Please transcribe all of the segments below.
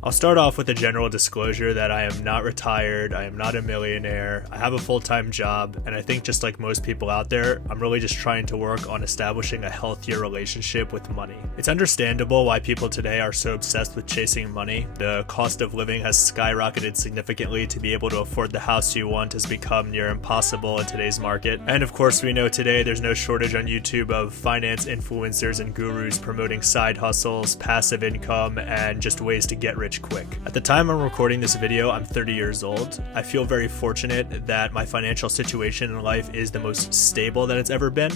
I'll start off with a general disclosure that I am not retired, I am not a millionaire, I have a full-time job, and I think just like most people out there, I'm really just trying to work on establishing a healthier relationship with money. It's understandable why people today are so obsessed with chasing money. The cost of living has skyrocketed significantly. To be able to afford the house you want has become near impossible in today's market. And of course, we know today there's no shortage on YouTube of finance influencers and gurus promoting side hustles, passive income, and just ways to get rich quick. At the time I'm recording this video, I'm 30 years old. I feel very fortunate that my financial situation in life is the most stable that it's ever been.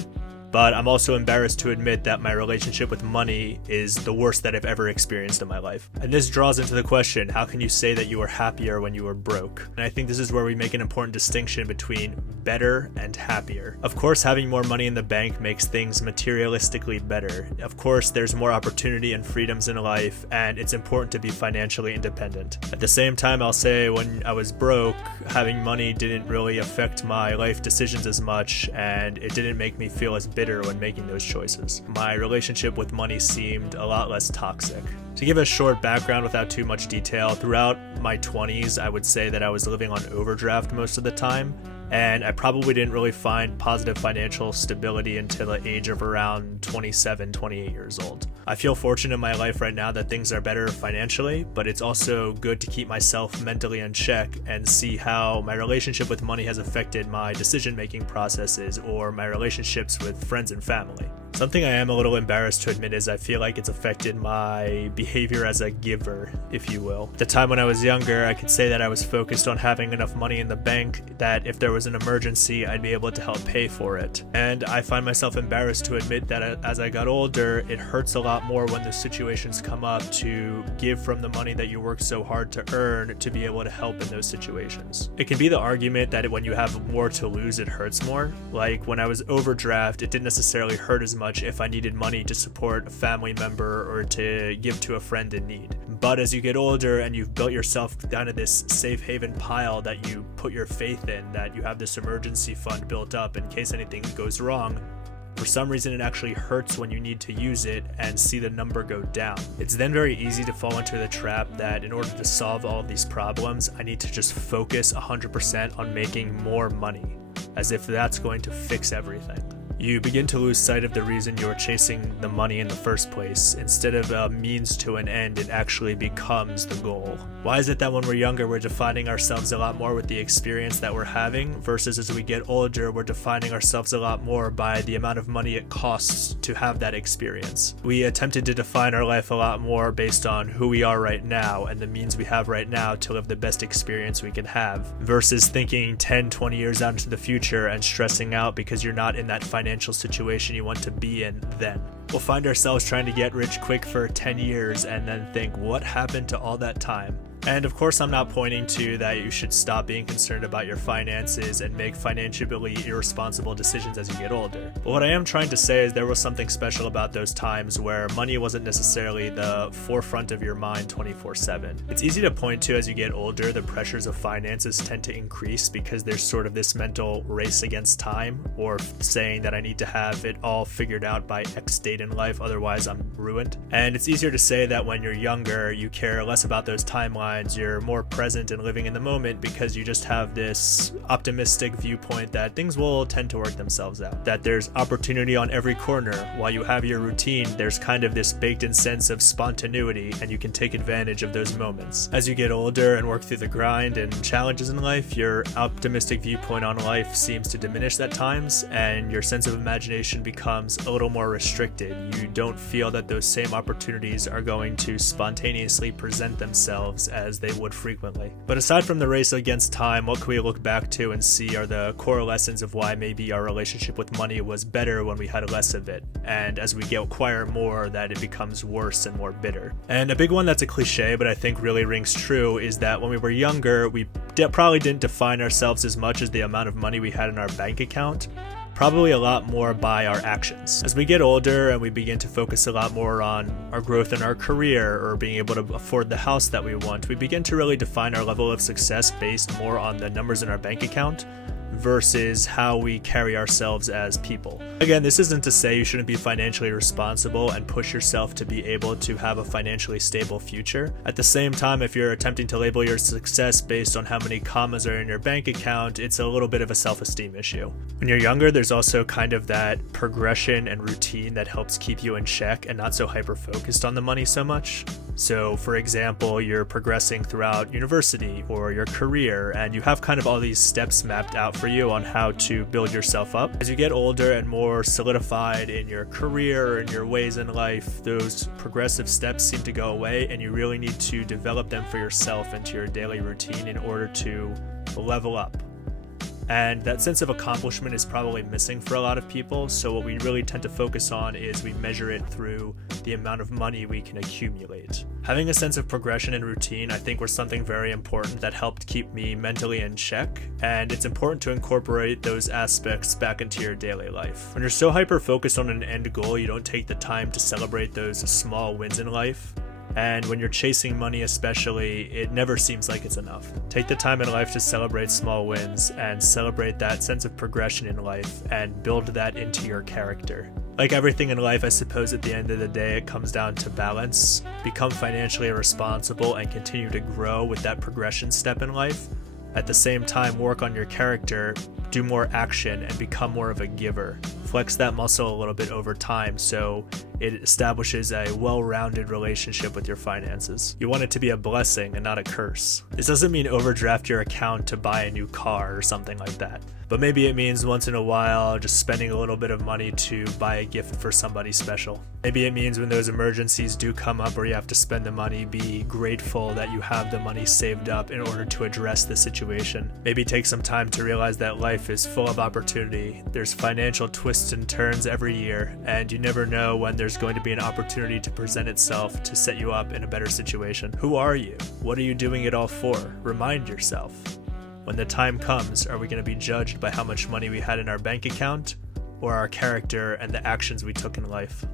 But I'm also embarrassed to admit that my relationship with money is the worst that I've ever experienced in my life. And this draws into the question, how can you say that you are happier when you are broke? And I think this is where we make an important distinction between better and happier. Of course, having more money in the bank makes things materialistically better. Of course, there's more opportunity and freedoms in life, and it's important to be financially independent. At the same time, I'll say when I was broke, having money didn't really affect my life decisions as much, and it didn't make me feel as bitter when making those choices. My relationship with money seemed a lot less toxic. To give a short background without too much detail, throughout my 20s, I would say that I was living on overdraft most of the time, and I probably didn't really find positive financial stability until the age of around 27, 28 years old. I feel fortunate in my life right now that things are better financially, but it's also good to keep myself mentally in check and see how my relationship with money has affected my decision-making processes or my relationships with friends and family. Something I am a little embarrassed to admit is I feel like it's affected my behavior as a giver, if you will. At the time when I was younger, I could say that I was focused on having enough money in the bank that if there was an emergency, I'd be able to help pay for it. And I find myself embarrassed to admit that as I got older, it hurts a lot more when those situations come up to give from the money that you worked so hard to earn to be able to help in those situations. It can be the argument that when you have more to lose, it hurts more. Like when I was overdraft, it didn't necessarily hurt as much if I needed money to support a family member or to give to a friend in need. But as you get older and you've built yourself down to this safe haven pile that you put your faith in, that you have this emergency fund built up in case anything goes wrong, for some reason it actually hurts when you need to use it and see the number go down. It's then very easy to fall into the trap that in order to solve all of these problems, I need to just focus 100% on making more money, as if that's going to fix everything. You begin to lose sight of the reason you are chasing the money in the first place. Instead of a means to an end, it actually becomes the goal. Why is it that when we're younger, we're defining ourselves a lot more with the experience that we're having, versus as we get older, we're defining ourselves a lot more by the amount of money it costs to have that experience? We attempted to define our life a lot more based on who we are right now and the means we have right now to live the best experience we can have, versus thinking 10, 20 years out into the future and stressing out because you're not in that financial situation you want to be in then. We'll find ourselves trying to get rich quick for 10 years and then think, what happened to all that time? And of course, I'm not pointing to that you should stop being concerned about your finances and make financially irresponsible decisions as you get older. But what I am trying to say is there was something special about those times where money wasn't necessarily the forefront of your mind 24/7. It's easy to point to as you get older, the pressures of finances tend to increase because there's sort of this mental race against time, or saying that I need to have it all figured out by X date in life, otherwise I'm ruined. And it's easier to say that when you're younger, you care less about those timelines, you're more present and living in the moment because you just have this optimistic viewpoint that things will tend to work themselves out, that there's opportunity on every corner. While you have your routine, there's kind of this baked-in sense of spontaneity, and you can take advantage of those moments. As you get older and work through the grind and challenges in life, your optimistic viewpoint on life seems to diminish at times, and your sense of imagination becomes a little more restricted. You don't feel that those same opportunities are going to spontaneously present themselves as they would frequently. But aside from the race against time, what can we look back to and see are the core lessons of why maybe our relationship with money was better when we had less of it, and as we acquire more, that it becomes worse and more bitter. And a big one that's a cliche but I think really rings true is that when we were younger, we probably didn't define ourselves as much as the amount of money we had in our bank account. Probably a lot more by our actions. As we get older and we begin to focus a lot more on our growth in our career or being able to afford the house that we want, we begin to really define our level of success based more on the numbers in our bank account versus how we carry ourselves as people. Again, this isn't to say you shouldn't be financially responsible and push yourself to be able to have a financially stable future. At the same time, if you're attempting to label your success based on how many commas are in your bank account, it's a little bit of a self-esteem issue. When you're younger, there's also kind of that progression and routine that helps keep you in check and not so hyper-focused on the money so much. So, for example, you're progressing throughout university or your career, and you have kind of all these steps mapped out for you on how to build yourself up. As you get older and more solidified in your career and your ways in life, those progressive steps seem to go away, and you really need to develop them for yourself into your daily routine in order to level up. And that sense of accomplishment is probably missing for a lot of people, so what we really tend to focus on is we measure it through the amount of money we can accumulate. Having a sense of progression and routine, I think, was something very important that helped keep me mentally in check, and it's important to incorporate those aspects back into your daily life. When you're so hyper-focused on an end goal, you don't take the time to celebrate those small wins in life. And when you're chasing money especially, it never seems like it's enough. Take the time in life to celebrate small wins and celebrate that sense of progression in life and build that into your character. Like everything in life, I suppose at the end of the day, it comes down to balance. Become financially responsible and continue to grow with that progression step in life. At the same time, work on your character, do more action, and become more of a giver. Flex that muscle a little bit over time so it establishes a well-rounded relationship with your finances. You want it to be a blessing and not a curse. This doesn't mean overdraft your account to buy a new car or something like that. But maybe it means once in a while just spending a little bit of money to buy a gift for somebody special. Maybe it means when those emergencies do come up where you have to spend the money, be grateful that you have the money saved up in order to address the situation. Maybe take some time to realize that life is full of opportunity. There's financial twists and turns every year, and you never know when there's going to be an opportunity to present itself to set you up in a better situation. Who are you? What are you doing it all for? Remind yourself. When the time comes, are we going to be judged by how much money we had in our bank account, or our character and the actions we took in life?